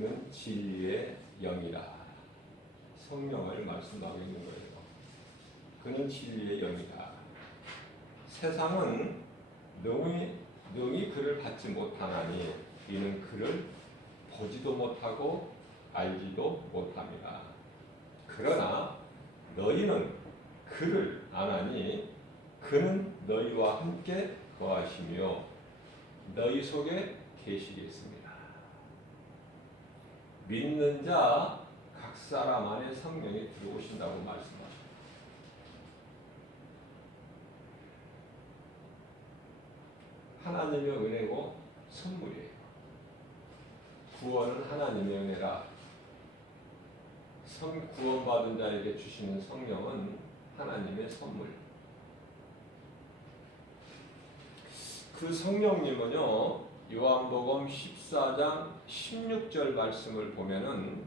그는 진리의 영이라. 성령을 말씀하고 있는 거예요. 그는 진리의 영이다. 세상은 능히 그를 받지 못하나니 이는 그를 보지도 못하고 알지도 못합니다. 그러나 너희는 그를 아나니 그는 너희와 함께 거하시며 너희 속에 계시겠습니다. 믿는 자 각 사람 안에 성령이 들어오신다고 말씀하십니다. 하나님의 은혜고 선물이에요. 구원은 하나님의 은혜라. 구원받은 자에게 주시는 성령은 하나님의 선물. 그 성령님은요, 요한복음 14장 16절 말씀을 보면은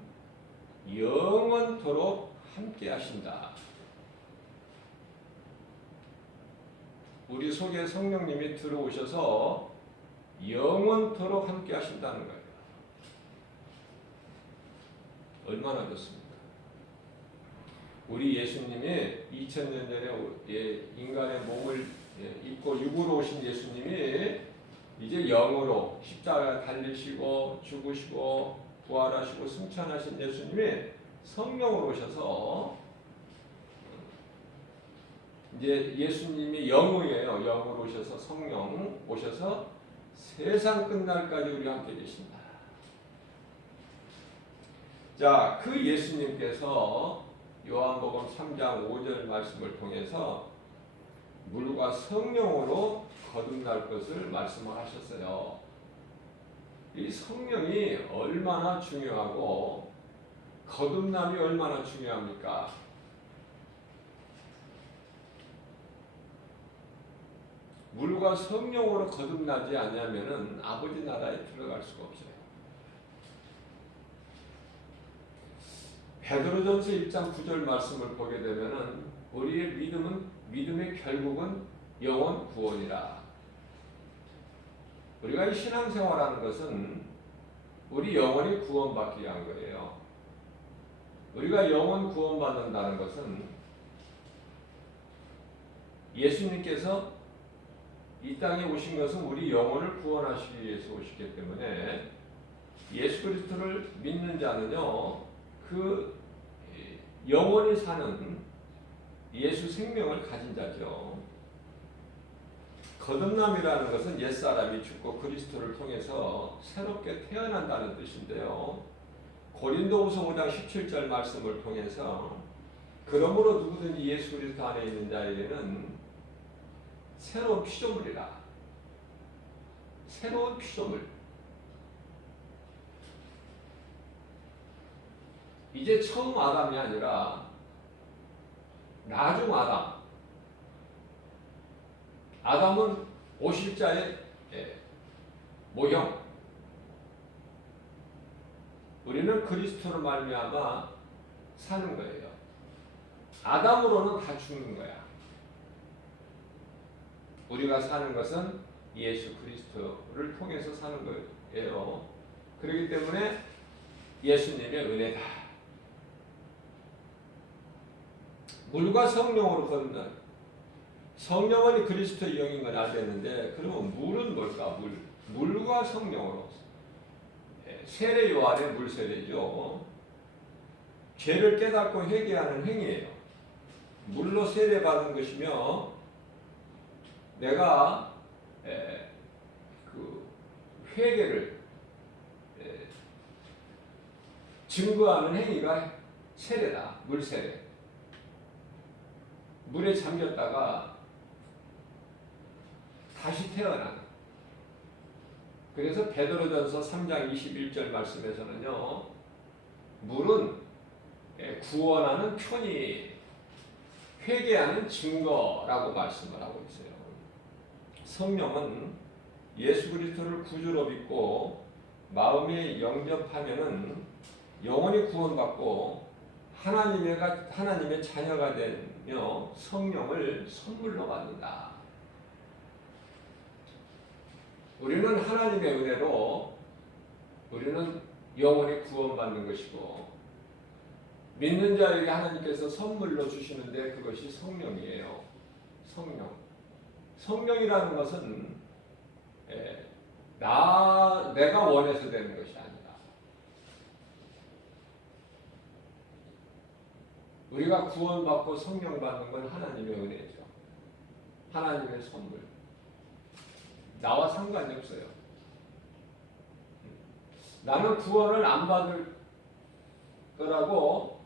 영원토록 함께 하신다. 우리 속에 성령님이 들어오셔서 영원토록 함께 하신다는 거예요. 얼마나 좋습니까? 우리 예수님이 2000년 전에 인간의 몸을 입고 육으로 오신 예수님이 이제 영으로 십자가에 달리시고 죽으시고 부활하시고 승천하신 예수님이 성령으로 오셔서 이제 예수님이 영이에요. 영으로 오셔서 성령 오셔서 세상 끝날까지 우리와 함께 계신다. 자, 그 예수님께서 요한복음 3장 5절 말씀을 통해서 물과 성령으로 거듭날 것을 말씀을 하셨어요. 이 성령이 얼마나 중요하고 거듭남이 얼마나 중요합니까? 물과 성령으로 거듭나지 않으면은 아버지 나라에 들어갈 수가 없어요. 베드로전서 1장 9절 말씀을 보게 되면은 우리의 믿음의 결국은 영원 구원이라. 우리가 이 신앙생활하는 것은 우리 영혼이 구원받기 위한 거예요. 우리가 영원 구원받는다는 것은 예수님께서 이 땅에 오신 것은 우리 영혼을 구원하시기 위해서 오셨기 때문에 예수 그리스도를 믿는 자는요, 그 영원히 사는 예수 생명을 가진 자죠. 거듭남이라는 것은 옛사람이 죽고 그리스도를 통해서 새롭게 태어난다는 뜻인데요. 고린도후서 5장 17절 말씀을 통해서 그러므로 누구든지 예수 그리스도 안에 있는 자에게는 새로운 피조물이라. 새로운 피조물. 이제 처음 아담이 아니라 나중 아담. 아담은 오실 자의 모형. 우리는 그리스도로 말미암아 사는 거예요. 아담으로는 다 죽는 거야. 우리가 사는 것은 예수 그리스도를 통해서 사는 거예요. 그렇기 때문에 예수님의 은혜다. 물과 성령으로 거듭난. 성령은 그리스도의 영인 건 알겠는데 그러면 물은 뭘까? 물과 성령으로. 세례 요한의 물 세례죠. 죄를 깨닫고 회개하는 행위예요. 물로 세례받은 것이며 내가 그 회개를 증거하는 행위가 세례다. 물 세례. 물에 잠겼다가 다시 태어나는. 그래서 베드로전서 3장 21절 말씀에서는요, 물은 구원하는 표니, 회개하는 증거라고 말씀을 하고 있어요. 성령은 예수 그리스도를 구주로 믿고 마음에 영접하면은 영원히 구원받고 하나님의 자녀가 되며 성령을 선물로 받는다. 우리는 하나님의 은혜로 우리는 영혼이 구원받는 것이고, 믿는 자에게 하나님께서 선물로 주시는데 그것이 성령이에요. 성령. 성령이라는 것은 내가 원해서 되는 것이 아니라, 우리가 구원받고 성령 받는 건 하나님의 은혜죠. 하나님의 선물. 나와 상관이 없어요. 나는 구원을 안 받을 거라고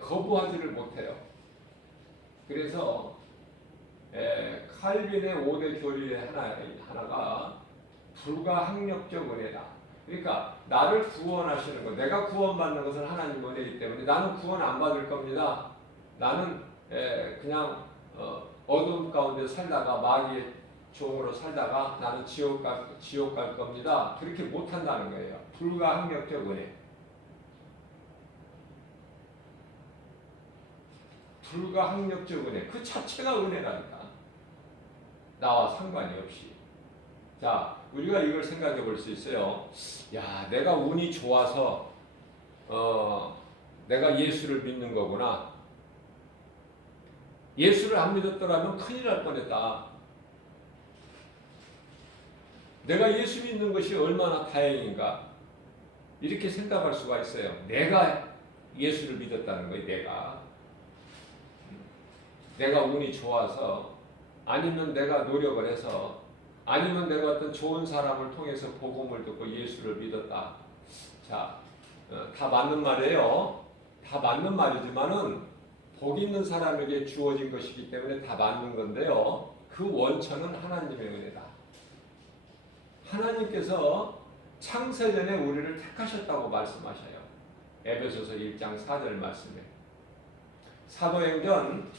거부하지를 못해요. 그래서 칼빈의 5대 교리의 하나가 불가항력적 은혜다. 그러니까 나를 구원하시는 것, 내가 구원받는 것은 하나님 은혜이기 때문에 나는 구원 안 받을 겁니다. 나는 그냥 어둠 가운데 살다가 마귀의 종으로 살다가 나는 지옥 갈 겁니다. 그렇게 못한다는 거예요. 불가항력적 은혜. 불가항력적 은혜. 그 자체가 은혜라니까. 나와 상관이 없이. 자, 우리가 이걸 생각해 볼 수 있어요. 야, 내가 운이 좋아서 내가 예수를 믿는 거구나. 예수를 안 믿었더라면 큰일 날 뻔했다. 내가 예수 믿는 것이 얼마나 다행인가. 이렇게 생각할 수가 있어요. 내가 예수를 믿었다는 거예요. 내가 운이 좋아서, 아니면 내가 노력을 해서, 아니면 내가 어떤 좋은 사람을 통해서 복음을 듣고 예수를 믿었다. 자, 다 맞는 말이에요. 다 맞는 말이지만은 복 있는 사람에게 주어진 것이기 때문에 다 맞는 건데요. 그 원천은 하나님의 은혜다. 하나님께서 창세전에 우리를 택하셨다고 말씀하셔요. 에베소서 1장 4절 말씀에. 사도행전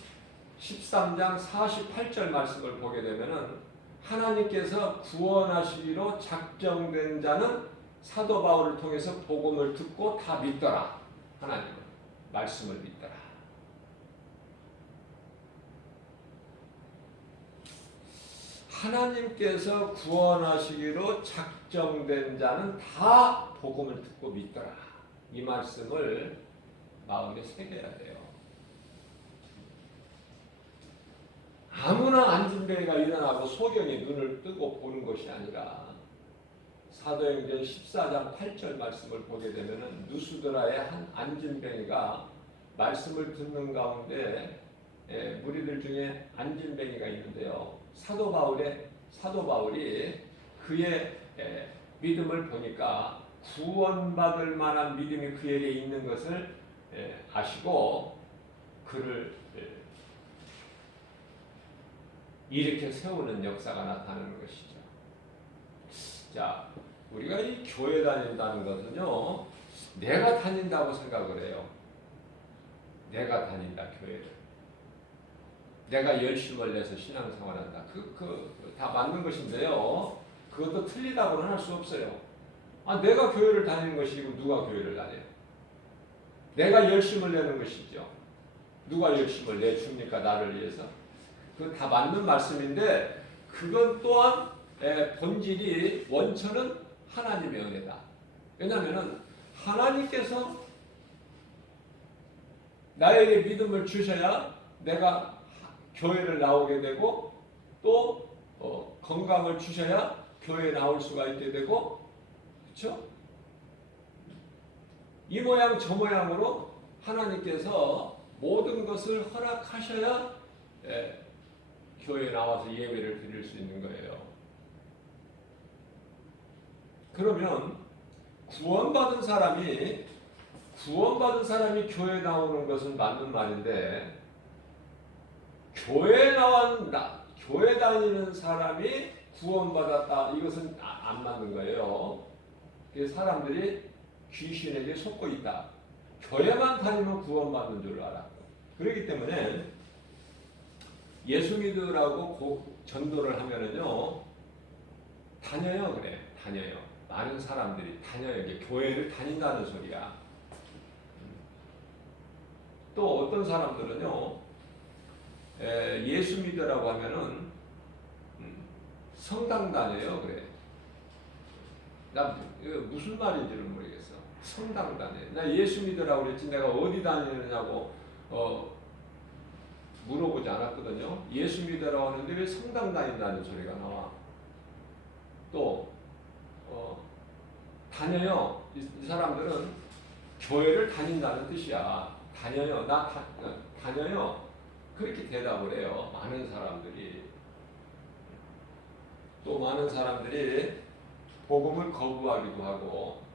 13장 48절 말씀을 보게 되면은 하나님께서 구원하시기로 작정된 자는 사도 바울을 통해서 복음을 듣고 다 믿더라. 하나님은 말씀을 믿더라. 하나님께서 구원하시기로 작정된 자는 다 복음을 듣고 믿더라. 이 말씀을 마음에 새겨야 돼요. 아무나 안진뱅이가 일어나고 소경이 눈을 뜨고 보는 것이 아니라, 사도행전 14장 8절 말씀을 보게 되면은 누수드라의 한 안진뱅이가 말씀을 듣는 가운데 무리들 중에 안진뱅이가 있는데요. 사도 바울이 그의 믿음을 보니까 구원받을 만한 믿음이 그에게 있는 것을 아시고 그를 이렇게 세우는 역사가 나타나는 것이죠. 자, 우리가 이 교회 다닌다는 것은요, 내가 다닌다고 생각을 해요. 내가 다닌다, 교회를. 내가 열심을 내서 신앙생활한다. 다 맞는 것인데요. 그것도 틀리다고는 할 수 없어요. 내가 교회를 다니는 것이고 누가 교회를 다녀요? 내가 열심을 내는 것이죠. 누가 열심을 내줍니까? 나를 위해서. 그거 다 맞는 말씀인데, 그건 또한 본질이, 원천은 하나님의 은혜다. 왜냐하면 하나님께서 나에게 믿음을 주셔야 내가 교회를 나오게 되고, 또 건강을 주셔야 교회에 나올 수가 있게 되고, 그렇죠? 이 모양 저 모양으로 하나님께서 모든 것을 허락하셔야 교회에 나와서 예배를 드릴 수 있는 거예요. 그러면 구원받은 사람이 교회에 나오는 것은 맞는 말인데, 교회 다니는 사람이 구원받았다, 이것은 안 맞는 거예요. 그래서 사람들이 귀신에게 속고 있다. 교회만 다니면 구원받는 줄 알았고, 그렇기 때문에 예수 믿으라고 전도를 하면은요, 다녀요. 많은 사람들이 다녀요. 이게 교회를 다닌다는 소리야. 또 어떤 사람들은요, 예수 믿으라고 하면은 성당 다녀요. 그래. 나 무슨 말인지는 모르겠어. 성당 다녀. 나 예수 믿으라고 그랬지 내가 어디 다니느냐고 물어보지 않았거든요. 예수 믿으라고 하는데 왜 성당 다닌다는 소리가 나와. 또 다녀요. 이 사람들은 교회를 다닌다는 뜻이야. 다녀요. 다녀요. 그렇게 대답을 해요. 많은 사람들이. 또 많은 사람들이 복음을 거부하기도 하고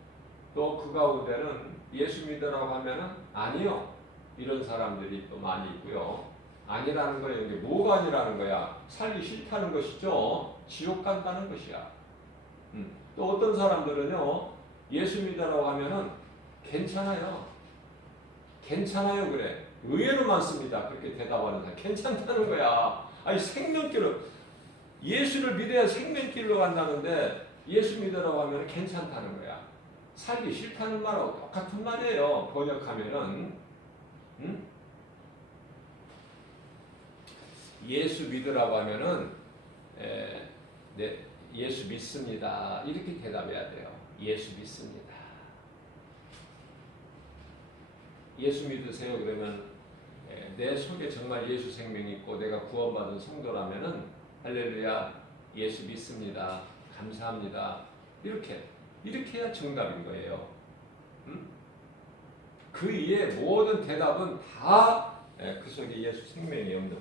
또 그 가운데는 예수 믿으라고 하면은 아니요. 이런 사람들이 또 많이 있고요. 아니라는 거예요. 이게 뭐가 아니라는 거야? 살기 싫다는 것이죠. 지옥 간다는 것이야. 또 어떤 사람들은요. 예수 믿으라고 하면은 괜찮아요. 괜찮아요 그래. 의외로 많습니다. 그렇게 대답하는 사람. 괜찮다는 거야. 아니 생명길로 예수를 믿어야 생명길로 간다는데 예수 믿으라고 하면 괜찮다는 거야. 살기 싫다는 말하고 똑같은 말이에요. 번역하면은 예수 믿으라고 하면은 네, 예수 믿습니다. 이렇게 대답해야 돼요. 예수 믿습니다. 예수 믿으세요. 그러면 내 속에 정말 예수 생명이 있고 내가 구원받은 성도라면은 할렐루야 예수 믿습니다. 감사합니다. 이렇게 해야 정답인 거예요. 그 이에 모든 대답은 다 그 속에 예수 생명이 없는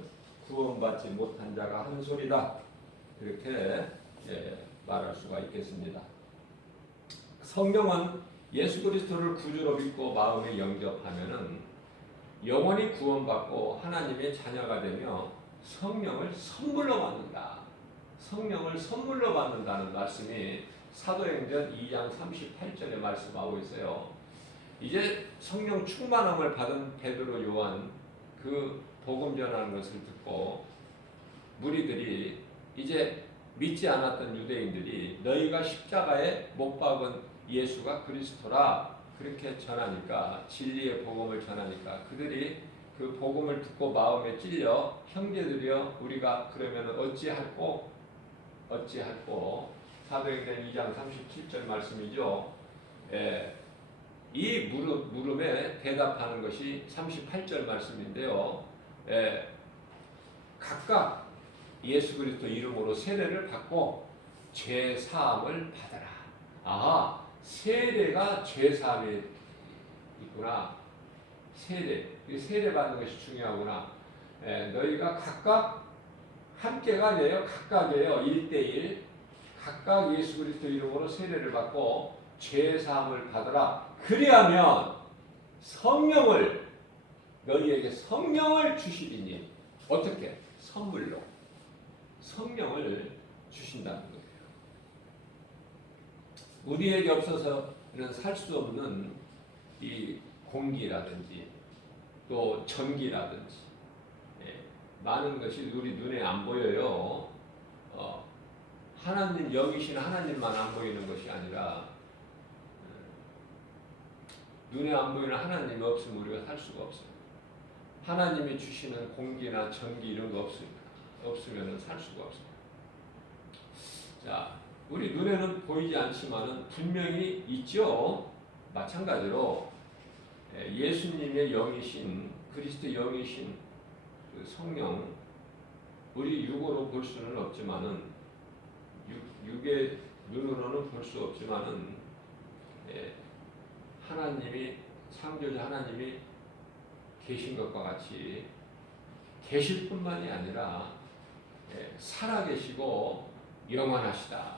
구원받지 못한 자가 하는 소리다. 이렇게 말할 수가 있겠습니다. 성경은 예수 그리스도를 구주로 믿고 마음에 영접하면은 영원히 구원받고 하나님의 자녀가 되며 성령을 선물로 받는다. 성령을 선물로 받는다는 말씀이 사도행전 2장 38절에 말씀하고 있어요. 이제 성령 충만함을 받은 베드로 요한 그 복음 전하는 것을 듣고 무리들이 이제 믿지 않았던 유대인들이 너희가 십자가에 못 박은 예수가 그리스도라 그렇게 전하니까 진리의 복음을 전하니까 그들이 그 복음을 듣고 마음에 찔려 형제들이여 우리가 그러면 어찌할꼬 사도행전 2장 37절 말씀이죠. 이 물음에 대답하는 것이 38절 말씀인데요. 각각 예수 그리스도 이름으로 세례를 받고 죄 사함을 받아라. 세례가 죄 사함이 있구나. 세례 받는 것이 중요하구나. 너희가 각각 함께가 아니에요. 각각이에요. 1대1 각각 예수 그리스도 이름으로 세례를 받고 죄 사함을 받으라. 그리하면 성령을 너희에게 성령을 주시리니 어떻게? 선물로 성령을 주신다는 거예요. 우리에게 없어서는 살 수 없는 이 공기라든지 또 전기라든지 많은 것이 우리 눈에 안 보여요. 하나님 영이신 하나님만 안 보이는 것이 아니라 눈에 안 보이는 하나님이 없으면 우리가 살 수가 없어요. 하나님이 주시는 공기나 전기 이런 거 없으면 살 수가 없어요. 자, 우리 눈에는 보이지 않지만은 분명히 있죠. 마찬가지로 예수님의 영이신 그리스도 영이신 그 성령 우리 육으로 볼 수는 없지만은 육의 눈으로는 볼 수 없지만은 하나님이 창조자 하나님이 계신 것과 같이 계실 뿐만이 아니라 살아계시고 영원하시다.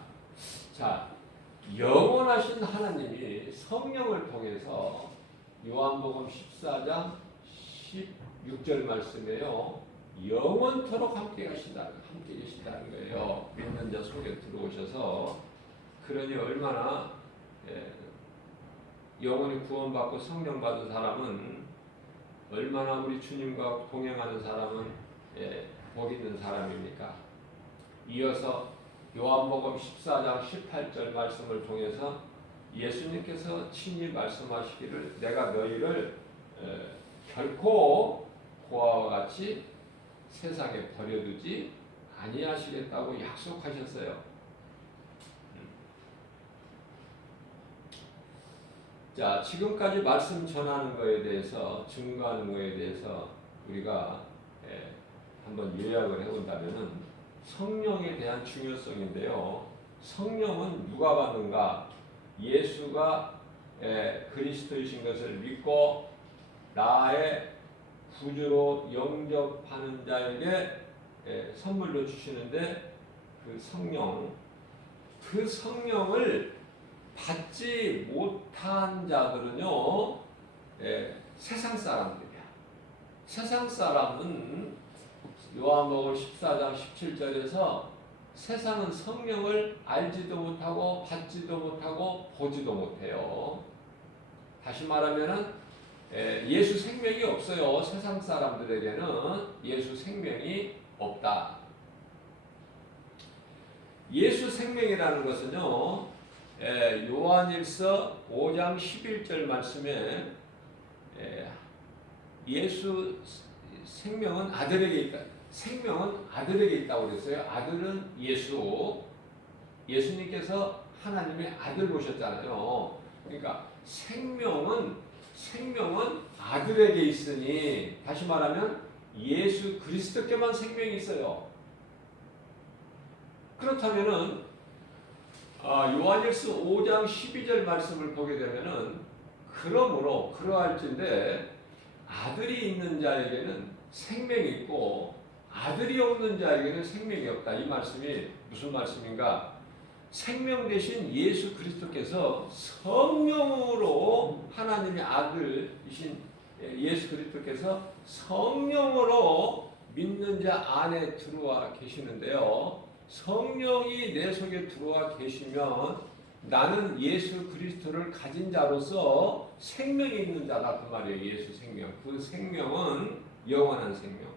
자, 영원하신 하나님이 성령을 통해서 요한복음 14장 16절 말씀에요. 영원토록 함께 계신다는 거예요. 믿는 자 속에 들어오셔서 그러니 얼마나 영원히 구원받고 성령 받은 사람은 얼마나 우리 주님과 동행하는 사람은 복 있는 사람입니까? 이어서 요한복음 14장 18절 말씀을 통해서 예수님께서 친히 말씀하시기를 내가 너희를 결코 고아와 같이 세상에 버려두지 아니하시겠다고 약속하셨어요. 자, 지금까지 말씀 전하는 거에 대해서, 증거하는 거에 대해서 우리가 한번 요약을 해본다면은 성령에 대한 중요성인데요. 성령은 누가 받는가? 예수가 그리스도이신 것을 믿고 나의 구주로 영접하는 자에게 선물로 주시는데 그 성령을 받지 못한 자들은요, 세상 사람들이야. 세상 사람은 요한복음 14장 17절에서 세상은 성령을 알지도 못하고 받지도 못하고 보지도 못해요. 다시 말하면은 예수 생명이 없어요. 세상 사람들에게는 예수 생명이 없다. 예수 생명이라는 것은요, 요한일서 5장 11절 말씀에 예수 생명은 아들에게 있다. 생명은 아들에게 있다고 그랬어요. 아들은 예수님께서 하나님의 아들 보셨잖아요. 그러니까 생명은 아들에게 있으니, 다시 말하면 예수 그리스도께만 생명이 있어요. 그렇다면은 요한일서 5장 12절 말씀을 보게 되면은 그러므로 그러할진대 아들이 있는 자에게는 생명이 있고 아들이 없는 자에게는 생명이 없다. 이 말씀이 무슨 말씀인가? 생명 대신 예수 그리스도께서 성령으로, 하나님의 아들이신 예수 그리스도께서 성령으로 믿는 자 안에 들어와 계시는데요. 성령이 내 속에 들어와 계시면 나는 예수 그리스도를 가진 자로서 생명이 있는 자다, 그 말이에요. 예수 생명. 그 생명은 영원한 생명.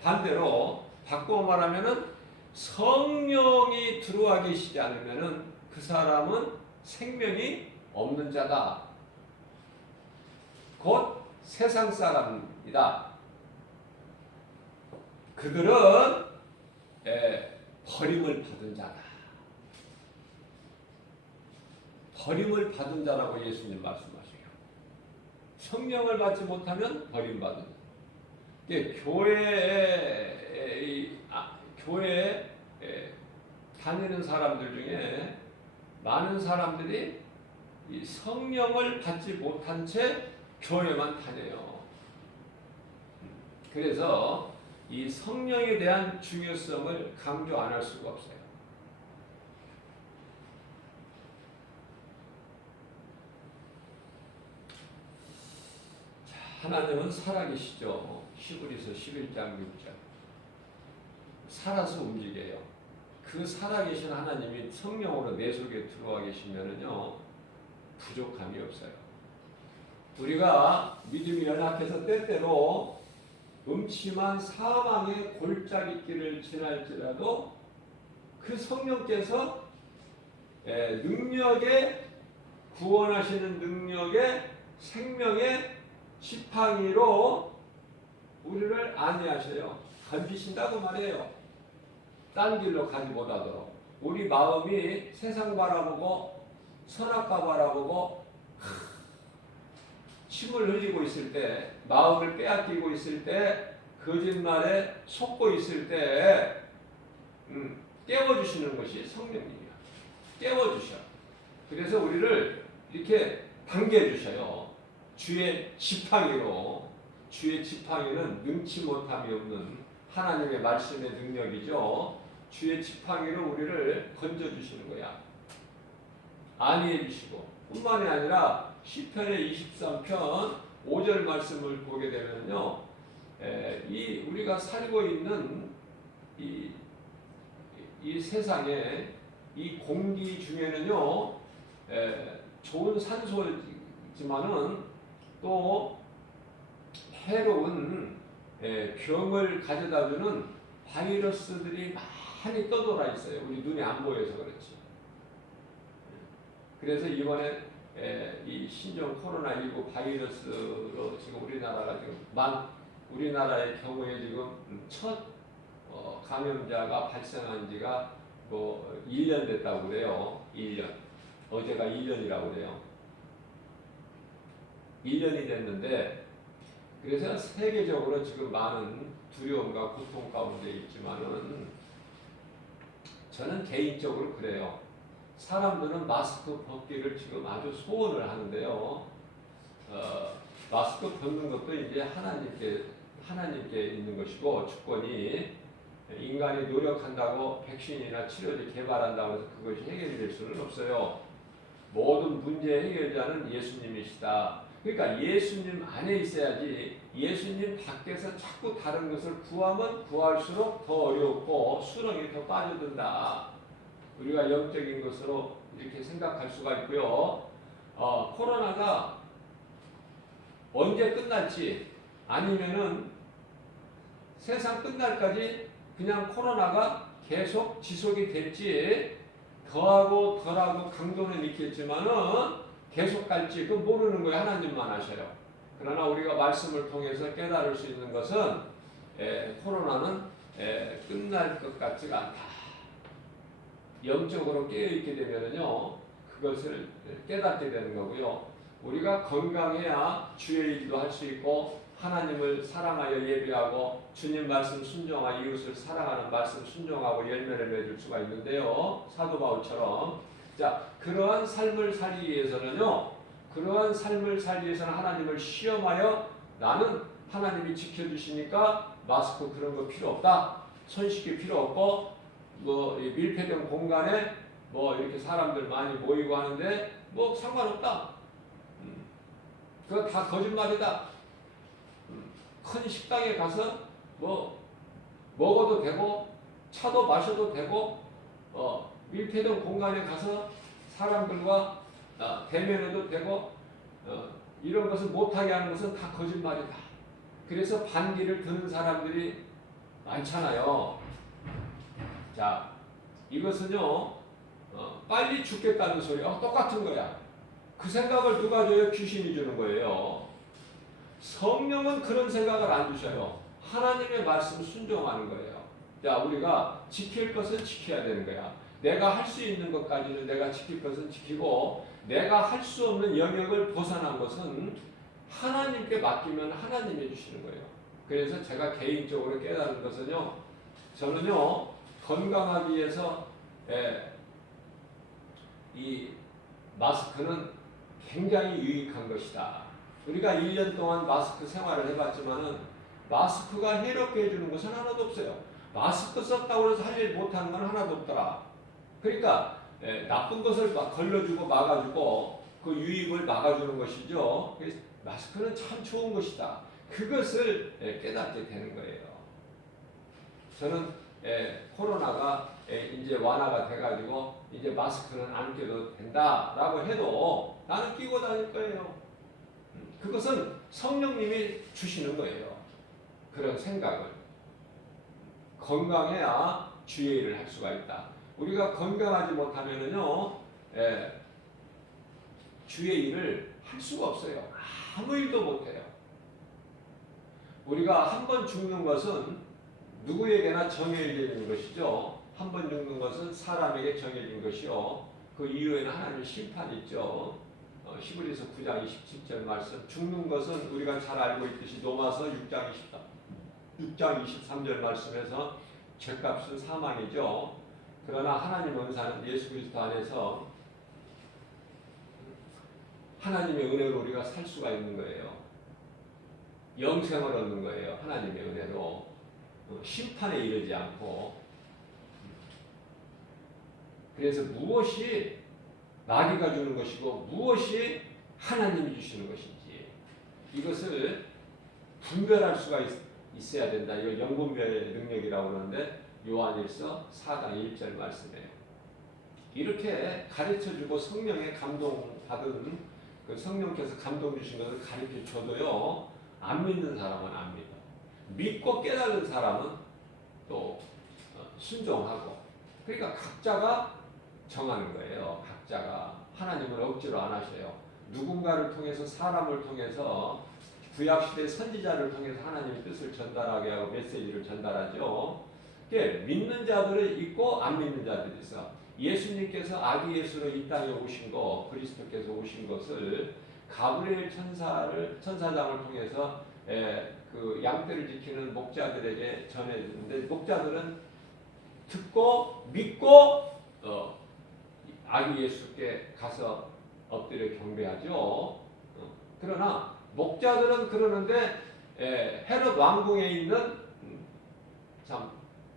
반대로 바꿔 말하면은 성령이 들어와 계시지 않으면은 그 사람은 생명이 없는 자다. 곧 세상 사람이다. 그들은 버림을 받은 자다. 버림을 받은 자라고 예수님 말씀하세요. 성령을 받지 못하면 버림받은 자. 교회에 다니는 사람들 중에 많은 사람들이 이 성령을 받지 못한 채 교회만 다녀요. 그래서 이 성령에 대한 중요성을 강조 안 할 수가 없어요. 하나님은 살아계시죠. 히브리서 11장 6절. 살아서 움직여요. 그 살아계신 하나님이 성령으로 내 속에 들어와 계시면은요, 부족함이 없어요. 우리가 믿음이 연약해서 때때로 음침한 사망의 골짜기길을 지날지라도 그 성령께서 능력에, 구원하시는 능력의 생명의 지팡이로 우리를 안위하셔요. 건지신다고 말해요. 딴 길로 가지 못하도록. 우리 마음이 세상 바라보고 선악과 바라보고 침을 흘리고 있을 때, 마음을 빼앗기고 있을 때, 거짓말에 속고 있을 때 깨워주시는 것이 성령님이야. 깨워주셔. 그래서 우리를 이렇게 당겨주셔요. 주의 지팡이로. 주의 지팡이는 능치 못함이 없는 하나님의 말씀의 능력이죠. 주의 지팡이로 우리를 건져주시는 거야. 안위해 주시고, 뿐만이 아니라 시편의 23편 5절 말씀을 보게 되면요, 이 우리가 살고 있는 이 세상에 이 공기 중에는요, 좋은 산소지만은 또 해로운 병을 가져다주는 바이러스들이 많이 떠돌아 있어요. 우리 눈에 안 보여서 그렇지. 그래서 이번에 이 신종 코로나19 바이러스로 지금 우리나라가 지금 우리나라의 경우에 지금 첫 감염자가 발생한 지가 뭐 1년 됐다고 그래요. 1년. 어제가 1년이라고 그래요. 1년이 됐는데 그래서 세계적으로 지금 많은 두려움과 고통 가운데 있지만은 저는 개인적으로 그래요. 사람들은 마스크 벗기를 지금 아주 소원을 하는데요. 마스크 벗는 것도 이제 하나님께 있는 것이고 주권이 인간이 노력한다고 백신이나 치료제 개발한다고 해서 그것이 해결이 될 수는 없어요. 모든 문제의 해결자는 예수님이시다. 그러니까 예수님 안에 있어야지 예수님 밖에서 자꾸 다른 것을 구하면 구할수록 더 어렵고 수렁이 더 빠져든다. 우리가 영적인 것으로 이렇게 생각할 수가 있고요. 코로나가 언제 끝날지 아니면은 세상 끝날까지 그냥 코로나가 계속 지속이 될지 더하고 덜하고 강도는 있겠지만은 계속 갈지 그 모르는 거예요. 하나님만 아셔요. 그러나 우리가 말씀을 통해서 깨달을 수 있는 것은 코로나는 끝날 것 같지가 않다. 영적으로 깨어있게 되면은요 그것을 깨닫게 되는 거고요. 우리가 건강해야 주의 일도 할 수 있고 하나님을 사랑하여 예배하고 주님 말씀 순종하여 이웃을 사랑하는 말씀 순종하고 열매를 맺을 수가 있는데요. 사도 바울처럼 자 그러한 삶을 살기 위해서는요. 그러한 삶을 살기 위해서는 하나님을 시험하여 나는 하나님이 지켜주시니까 마스크 그런 거 필요 없다. 손 씻기 필요 없고 뭐 밀폐된 공간에 뭐 이렇게 사람들 많이 모이고 하는데 뭐 상관없다. 그거 다 거짓말이다. 큰 식당에 가서 뭐 먹어도 되고 차도 마셔도 되고 밀폐된 공간에 가서 사람들과 대면해도 되고 이런 것을 못하게 하는 것은 다 거짓말이다. 그래서 반기를 드는 사람들이 많잖아요. 자, 이것은요 빨리 죽겠다는 소리야. 똑같은 거야. 그 생각을 누가 줘요? 귀신이 주는 거예요. 성령은 그런 생각을 안 주셔요. 하나님의 말씀 순종하는 거예요. 자, 우리가 지킬 것은 지켜야 되는 거야. 내가 할 수 있는 것까지는 내가 지킬 것은 지키고 내가 할 수 없는 영역을 벗어난 것은 하나님께 맡기면 하나님이 주시는 거예요. 그래서 제가 개인적으로 깨달은 것은요. 저는요. 건강하기 위해서 이 마스크는 굉장히 유익한 것이다. 우리가 1년 동안 마스크 생활을 해봤지만은 마스크가 해롭게 해주는 것은 하나도 없어요. 마스크 썼다고 해서 할 일 못하는 건 하나도 없더라. 그러니까 나쁜 것을 걸러주고 막아주고 그 유입을 막아주는 것이죠. 그래서 마스크는 참 좋은 것이다. 그것을 깨닫게 되는 거예요. 저는 코로나가 이제 완화가 돼가지고 이제 마스크는 안 껴도 된다라고 해도 나는 끼고 다닐 거예요. 그것은 성령님이 주시는 거예요. 그런 생각을. 건강해야 주의 일을 할 수가 있다. 우리가 건강하지 못하면은요, 주의 일을 할 수가 없어요. 아무 일도 못해요. 우리가 한 번 죽는 것은 누구에게나 정해진 것이죠. 한 번 죽는 것은 사람에게 정해진 것이요. 그 이후에는 하나님의 심판이 있죠. 히브리서 9장 27절 말씀. 죽는 것은 우리가 잘 알고 있듯이 로마서 6장 23절 말씀에서 죄값은 사망이죠. 그러나 하나님 은사는 예수 그리스도 안에서 하나님의 은혜로 우리가 살 수가 있는 거예요. 영생을 얻는 거예요. 하나님의 은혜로. 심판에 이르지 않고. 그래서 무엇이 마귀가 주는 것이고 무엇이 하나님이 주시는 것인지 이것을 분별할 수가 있어야 된다. 이거 영분별 능력이라고 하는데 요한일서 4장 1절 말씀이에요. 이렇게 가르쳐주고 성령의 감동받은 그 성령께서 감동 주신 것을 가르쳐 줘도요. 안 믿는 사람은 안 믿어. 믿고 깨달은 사람은 또 순종하고. 그러니까 각자가 정하는 거예요. 각자가. 하나님을 억지로 안 하셔요. 누군가를 통해서 사람을 통해서 구약시대 선지자를 통해서 하나님의 뜻을 전달하게 하고 메시지를 전달하죠. 믿는 자들이 있고 안 믿는 자들이 있어. 예수님께서 아기 예수로 이 땅에 오신 거, 그리스도께서 오신 것을 가브리엘 천사장을 통해서 그 양떼를 지키는 목자들에게 전해주는데 목자들은 듣고 믿고 아기 예수께 가서 엎드려 경배하죠. 그러나 목자들은 그러는데 헤롯 왕궁에 있는 참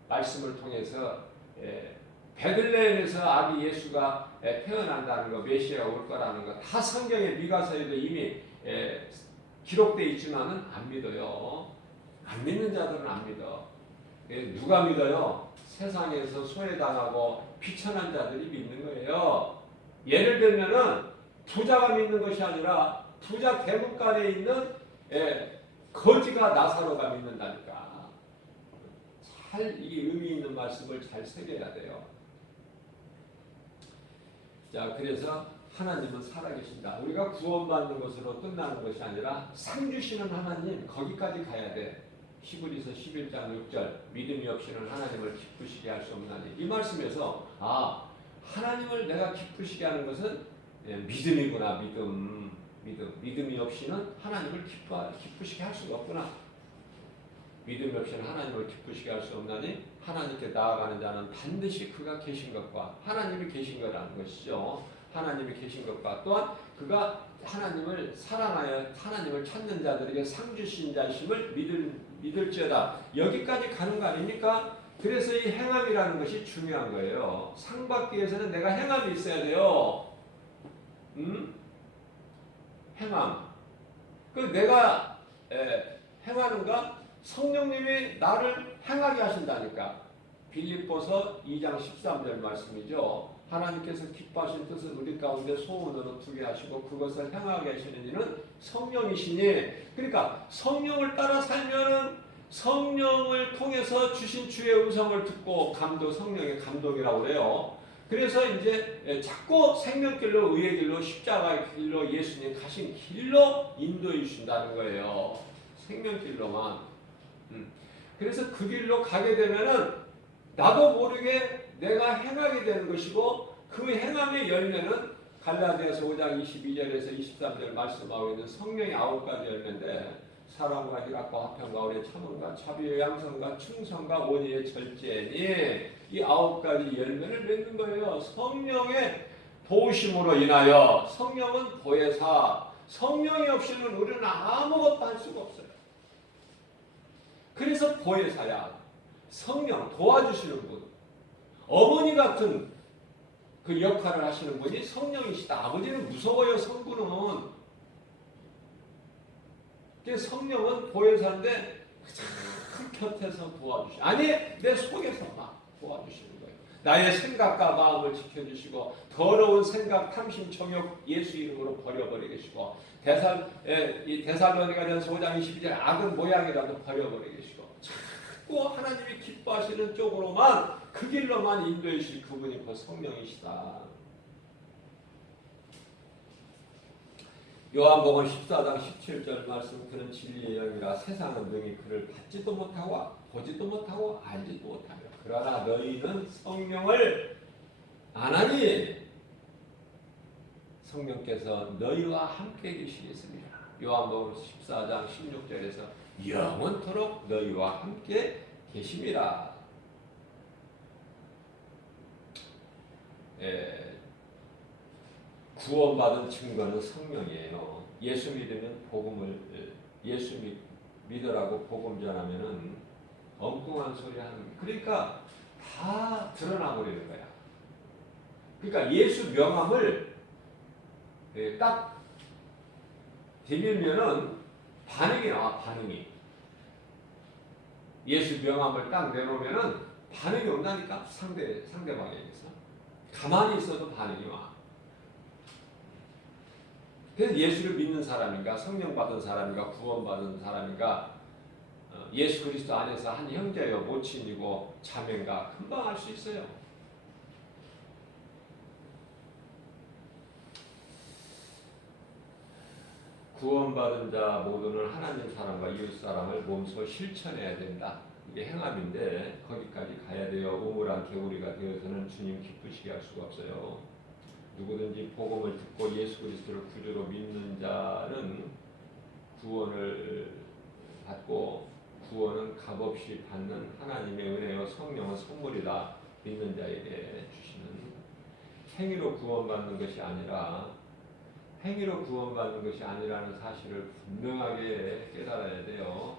말씀을 통해서 베들레헴에서 아기 예수가 태어난다는 거, 메시아가 올 거라는 거 다 성경의 미가서에도 이미 기록되어 있지만은 안 믿어요. 안 믿는 자들은 안 믿어. 누가 믿어요? 세상에서 소외당하고 비천한 자들이 믿는 거예요. 예를 들면은 부자가 믿는 것이 아니라 부자 대문간에 있는 거지가 나사로가 믿는다니까. 잘 이 의미 있는 말씀을 잘 새겨야 돼요. 자, 그래서 하나님은 살아계신다. 우리가 구원받는 것으로 끝나는 것이 아니라 상 주시는 하나님 거기까지 가야 돼. 히브리서 11장 6절 믿음이 없이는 하나님을 기쁘시게 할 수 없나니 이 말씀에서 하나님을 내가 기쁘시게 하는 것은 믿음이구나. 믿음이 없이는 하나님을 기쁘시게 할 수가 없구나. 믿음이 없이는 하나님을 기쁘시게 할 수 없나니 하나님께 나아가는 자는 반드시 그가 계신 것과 하나님이 계신 거라는 것이죠. 하나님이 계신 것과 또한 그가 하나님을 사랑하여 하나님을 찾는 자들에게 상 주신 자심을 믿을지어다. 여기까지 가는 거 아닙니까? 그래서 이 행함이라는 것이 중요한 거예요. 상 받기 위해서는 내가 행함이 있어야 돼요. 행함. 그 내가 행하는가? 성령님이 나를 행하게 하신다니까. 빌립보서 2장 13절 말씀이죠. 하나님께서 기뻐하신 뜻을 우리 가운데 소원으로 두게 하시고 그것을 행하게 하시는 이는 성령이시니. 그러니까 성령을 따라 살면은 성령을 통해서 주신 주의 음성을 듣고 성령의 감동이라고 그래요. 그래서 이제 자꾸 생명길로 의의 길로 십자가의 길로 예수님 가신 길로 인도해 주신다는 거예요. 생명길로만. 그래서 그 길로 가게 되면은 나도 모르게 내가 행하게 되는 것이고 그 행함의 열매는 갈라디아서 5장 22절에서 23절 말씀하고 있는 성령의 9가지 열매인데 사랑과 희락과 화평과 오래 참음과 자비의 양성과 충성과 온유의 절제니 이 9가지 열매를 맺는 거예요. 성령의 도우심으로 인하여. 성령은 보혜사. 성령이 없이는 우리는 아무것도 할 수가 없어요. 그래서 보혜사야. 성령 도와주시는 분. 어머니 같은 그 역할을 하시는 분이 성령이시다. 아버지는 무서워요. 성부는. 성령은 보혜사인데 참 곁에서 도와주시고 아니 내 속에서 막 도와주시는 거예요. 나의 생각과 마음을 지켜주시고 더러운 생각, 탐심, 정욕 예수 이름으로 버려버리시고 데살로니가전서 5장 22절 악은 모양이라도 버려버리시고 자꾸 하나님이 기뻐하시는 쪽으로만 그 길로만 인도해 주실 그분이 그 성령이시다. 요한복음 14장 17절 말씀 그는 진리의 영이라 세상은 능히 그를 받지도 못하고 보지도 못하고 알지도 못하며 그러나 너희는 성령을 안하니 성령께서 너희와 함께 계시겠습니다. 요한복음 14장 16절에서 영원토록 너희와 함께 계심이라. 구원받은 증거는 성령이에요. 예수 믿으면 예수 믿으라고 복음 전하면은 엉뚱한 소리 하는 거예요. 그러니까 다 드러나 버리는 거야. 그러니까 예수 명함을 딱 드리면은 반응이 나와. 반응이. 예수 명함을 딱 내놓으면은 반응이 온다니까. 상대방에게서 가만히 있어도 반응이 와. 그래서 예수를 믿는 사람인가, 성령 받은 사람인가, 구원받은 사람인가, 예수 그리스도 안에서 한 형제요, 모친이고 자매인가 금방 알 수 있어요. 구원받은 자 모두는 하나님 사람과 이웃 사람을 몸소 실천해야 된다. 이게 행함인데 거기까지 가야 돼요. 우물한 개구리가 되어서는 주님 기쁘시게 할 수가 없어요. 누구든지 복음을 듣고 예수 그리스도를 구주로 믿는 자는 구원을 받고 구원은 값없이 받는 하나님의 은혜요 성령은 선물이다. 믿는 자에게 주시는 행위로 구원받는 것이 아니라 행위로 구원받는 것이 아니라는 사실을 분명하게 깨달아야 돼요.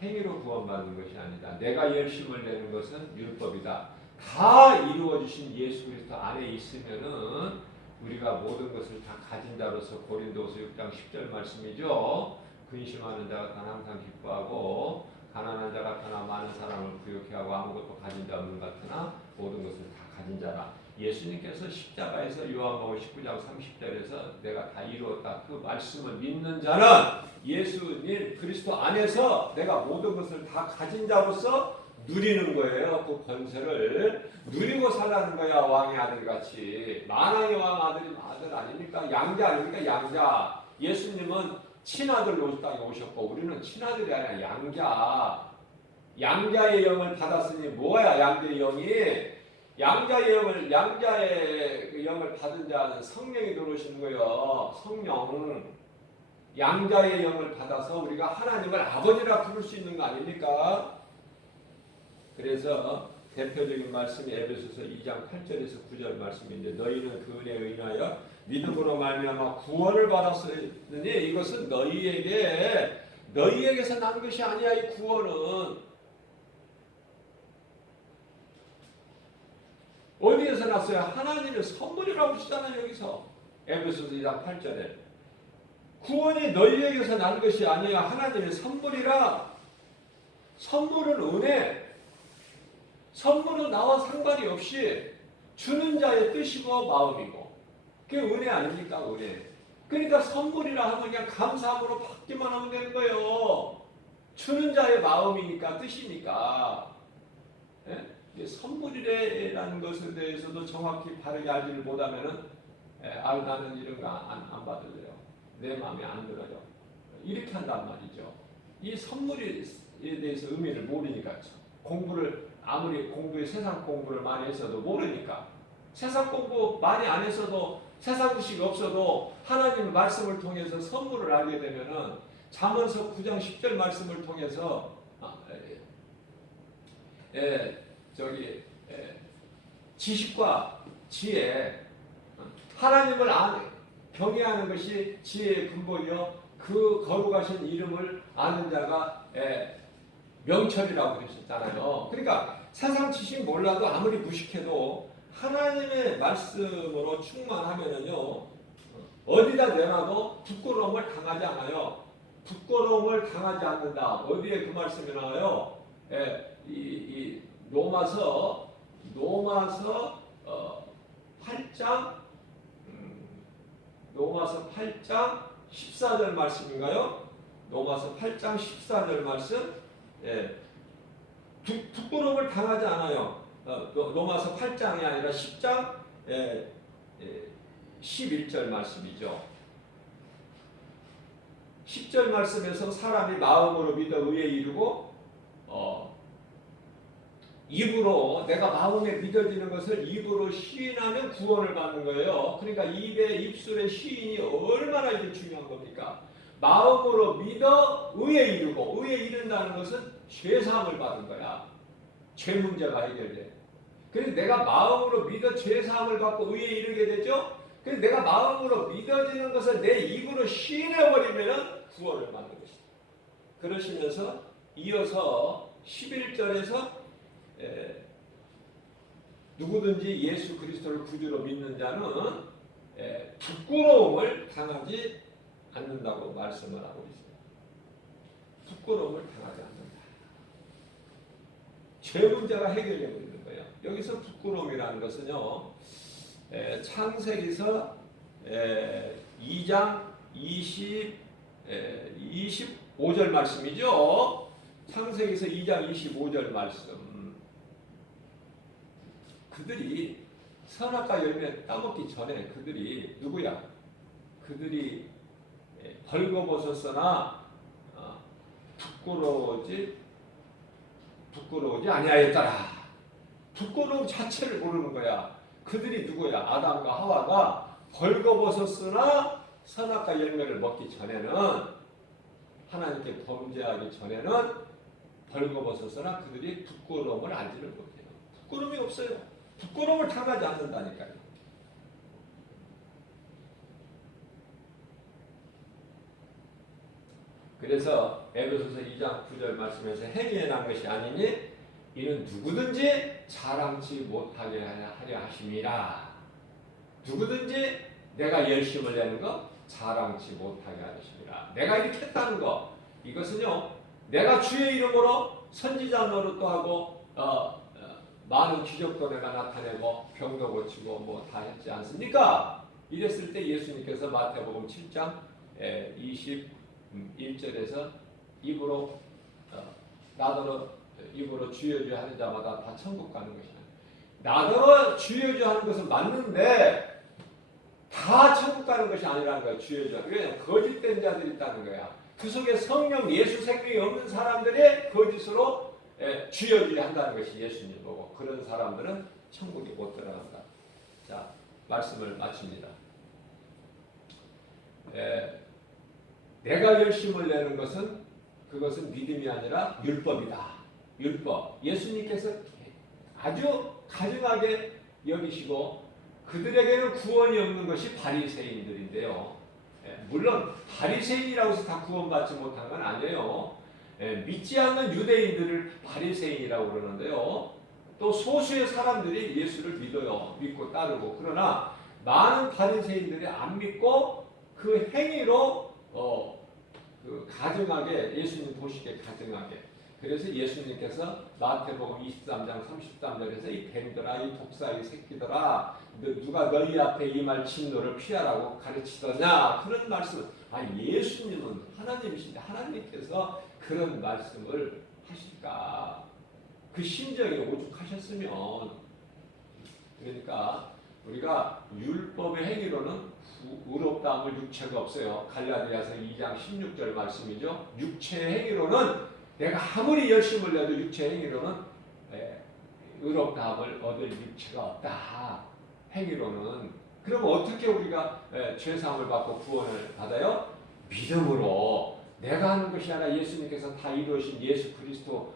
행위로 구원받는 것이 아니다. 내가 열심을 내는 것은 율법이다. 다 이루어주신 예수 그리스도 안에 있으면은 우리가 모든 것을 다 가진 자로서 고린도서 6장 10절 말씀이죠. 근심하는 자가 단 항상 기뻐하고 가난한 자가 다나 많은 사람을 부욕해 하고 아무것도 가진 자 없는 것 같으나 모든 것을 다 가진 자라. 예수님께서 십자가에서 요한복음 19장 30절에서 내가 다 이루었다. 그 말씀을 믿는 자는 예수님 그리스도 안에서 내가 모든 것을 다 가진 자로서 누리는 거예요. 그 권세를 누리고 살라는 거야. 왕의 아들같이. 만왕의 왕 아들 아닙니까? 양자 아닙니까? 양자. 예수님은 친아들로 땅에 오셨고 우리는 친아들이 아니라 양자. 양자의 영을 받았으니 뭐야? 양자의 영이 양자의 그 영을 받은 자는 성령이 들어오시는 거예요. 성령. 양자의 영을 받아서 우리가 하나님을 아버지라 부를 수 있는 거 아닙니까? 그래서 대표적인 말씀이 에베소서 2장 8절에서 9절 말씀인데 너희는 그 은혜에 인하여 믿음으로 말미암아 구원을 받았으니 이것은 너희에게서 난 것이 아니야. 이 구원은 어디에서 났어요? 하나님의 선물이라고 하시잖아요. 여기서 에베소서 2장 8절에 구원이 너희에게서 난 것이 아니야. 하나님의 선물이라. 선물은 은혜. 선물은 나와 상관이 없이 주는 자의 뜻이고 마음이고 그게 은혜 아닙니까? 은혜. 그러니까 선물이라 하면 그냥 감사함으로 받기만 하면 되는 거예요. 주는 자의 마음이니까 뜻이니까. 예? 선물이라는 것에 대해서도 정확히 바르게 알지를 못하면은 나는 이런 거 안 받을래요. 내 마음에 안 들어요. 이렇게 한단 말이죠. 이 선물에 대해서 의미를 모르니까 아무리 세상 공부를 많이 했어도 모르니까 세상 공부 많이 안 했어도 세상 지식이 없어도 하나님의 말씀을 통해서 선물을 알게 되면은 잠언서 9장 10절 말씀을 통해서 지식과 지혜 하나님을 경외하는 것이 지혜의 근본이요 그 거룩하신 이름을 아는 자가 명철이라고 그러셨잖아요. 그러니까 세상 지식 몰라도 아무리 무식해도 하나님의 말씀으로 충만하면은요 어디다 내놔도 부끄러움을 당하지 않아요. 부끄러움을 당하지 않는다. 어디에 그 말씀이 나와요? 이 로마서 8장 14절 말씀인가요? 로마서 8장 14절 말씀. 부끄러움을 당하지 않아요. 로마서 8장이 아니라 10장 11절 말씀이죠. 10절 말씀에서 사람이 마음으로 믿어 의에 이르고 입으로 내가 마음에 믿어지는 것을 입으로 시인하면 구원을 받는 거예요. 그러니까 입술의 시인이 얼마나 이게 중요한 겁니까? 마음으로 믿어 의에 이르고 의에 이른다는 것은 죄사함을 받은 거야. 죄 문제가 해결돼. 그래서 내가 마음으로 믿어 죄사함을 받고 의에 이르게 되죠. 그래서 내가 마음으로 믿어지는 것을 내 입으로 시인해버리면 구원을 받는 것이다. 그러시면서 이어서 11절에서 누구든지 예수 그리스도를 구주로 믿는 자는 부끄러움을 당하지 않는다고 말씀을 하고 있어요. 부끄러움을 당하지 않는다. 죄 문제가 해결되어 있는 거예요. 여기서 부끄러움이라는 것은요. 창세기서 2장 25절 말씀이죠. 창세기서 2장 25절 말씀. 그들이 선악과 열매 따먹기 전에 그들이 누구야? 그들이 벌거벗었으나 부끄러우지 아니하였더라. 부끄러움 자체를 모르는 거야. 그들이 누구야? 아담과 하와가 벌거벗었으나 선악과 열매를 먹기 전에는, 하나님께 범죄하기 전에는 벌거벗었으나 그들이 부끄러움을 알지를 못해요. 부끄러움이 없어요. 부끄러움을 당하지 않는다니까요. 그래서 에베소서 2장 9절 말씀에서 행위에 난 것이 아니니 이는 누구든지 자랑치 못하게 하려 하심이라. 누구든지 내가 열심을 내는 거 자랑치 못하게 하심이라. 내가 이렇게 했다는 거, 이것은요, 내가 주의 이름으로 선지자 노릇도 하고 많은 기적도 내가 나타내고 병도 고치고 뭐 다 했지 않습니까? 이랬을 때 예수님께서 마태복음 7장 21절에서 입으로 나더러 입으로 주여 주여 하는 자마다 다 천국 가는 것이다. 나더러 주여 주여 하는 것은 맞는데 다 천국 가는 것이 아니라는 거야. 주여 주여. 왜냐하면 거짓된 자들이 있다는 거야. 그 속에 성령 예수 생명이 없는 사람들이 거짓으로 주여 주여 한다는 것이 예수님 보고, 그런 사람들은 천국에 못 들어간다. 자, 말씀을 마칩니다. 내가 열심을 내는 것은 그것은 믿음이 아니라 율법이다. 율법. 예수님께서 아주 가증하게 여기시고 그들에게는 구원이 없는 것이 바리새인들인데요. 물론 바리새인이라고 해서 다 구원받지 못한 건 아니에요. 믿지 않는 유대인들을 바리새인이라고 그러는데요. 또 소수의 사람들이 예수를 믿어요. 믿고 따르고. 그러나 많은 바리새인들이 안 믿고 그 행위로 그 가증하게 예수님 보시기에 가증하게. 그래서 예수님께서 마태복음 23장 33절에서 이 뱀들아, 이 독사, 이 새끼들아, 누가 너희 앞에 이 말 진노를 피하라고 가르치더냐, 그런 말씀을. 예수님은 하나님이신데 하나님께서 그런 말씀을 하실까? 그 심정이 오죽하셨으면. 그러니까 우리가 율법의 행위로는 의롭다함을 육체가 없어요. 갈라디아서 2장 16절 말씀이죠. 육체의 행위로는 내가 아무리 열심을 내도 육체의 행위로는 의롭다함을 얻을 육체가 없다. 행위로는. 그러면 어떻게 우리가 죄사함을 받고 구원을 받아요? 믿음으로. 내가 하는 것이 아니라 예수님께서 다 이루신 예수 그리스도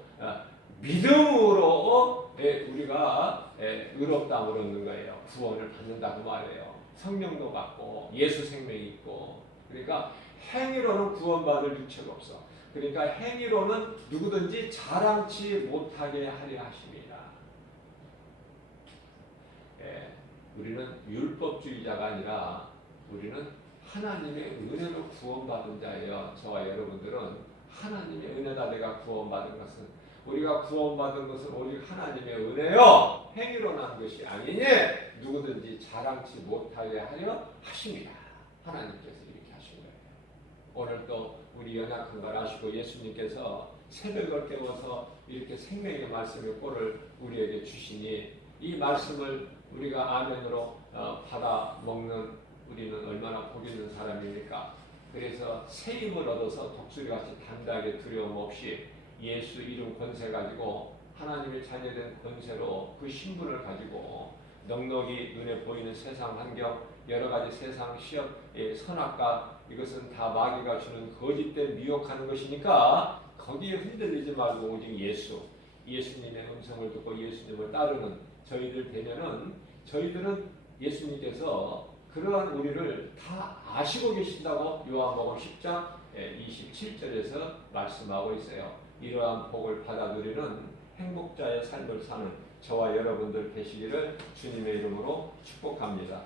믿음으로 우리가 의롭다함을 얻는 거예요. 구원을 받는다고 말해요. 성령도 받고 예수 생명이 있고. 그러니까 행위로는 구원받을 육체가 없어. 그러니까 행위로는 누구든지 자랑치 못하게 하려 하심이라. 우리는 율법주의자가 아니라 우리는 하나님의 은혜로 구원받은 자예요. 저와 여러분들은 하나님의 은혜다. 내가 구원받은 것은, 우리가 구원받은 것은 오직 하나님의 은혜요, 행위로 난 것이 아니니 누구든지 자랑치 못하게 하려 하심이라. 하나님께서 이렇게 하신 거예요. 오늘 또 우리 연약한 걸 아시고 예수님께서 새벽을 깨워서 이렇게 생명의 말씀의 꼴을 우리에게 주시니 이 말씀을 우리가 아멘으로 받아 먹는 우리는 얼마나 복 있는 사람입니까? 그래서 새 힘을 얻어서 독수리같이 담대하게 두려움 없이 예수 이름 권세 가지고 하나님의 자녀된 권세로 그 신분을 가지고 넉넉이 눈에 보이는 세상 환경, 여러 가지 세상 시험의 선악과, 이것은 다 마귀가 주는 거짓된 미혹하는 것이니까 거기에 흔들리지 말고 오직 예수님의 음성을 듣고 예수님을 따르는 저희들 되면은, 저희들은 예수님께서 그러한 우리를 다 아시고 계신다고 요한복음 10장 27절에서 말씀하고 있어요. 이러한 복을 받아 누리는 행복자의 삶을 사는 저와 여러분들 되시기를 주님의 이름으로 축복합니다.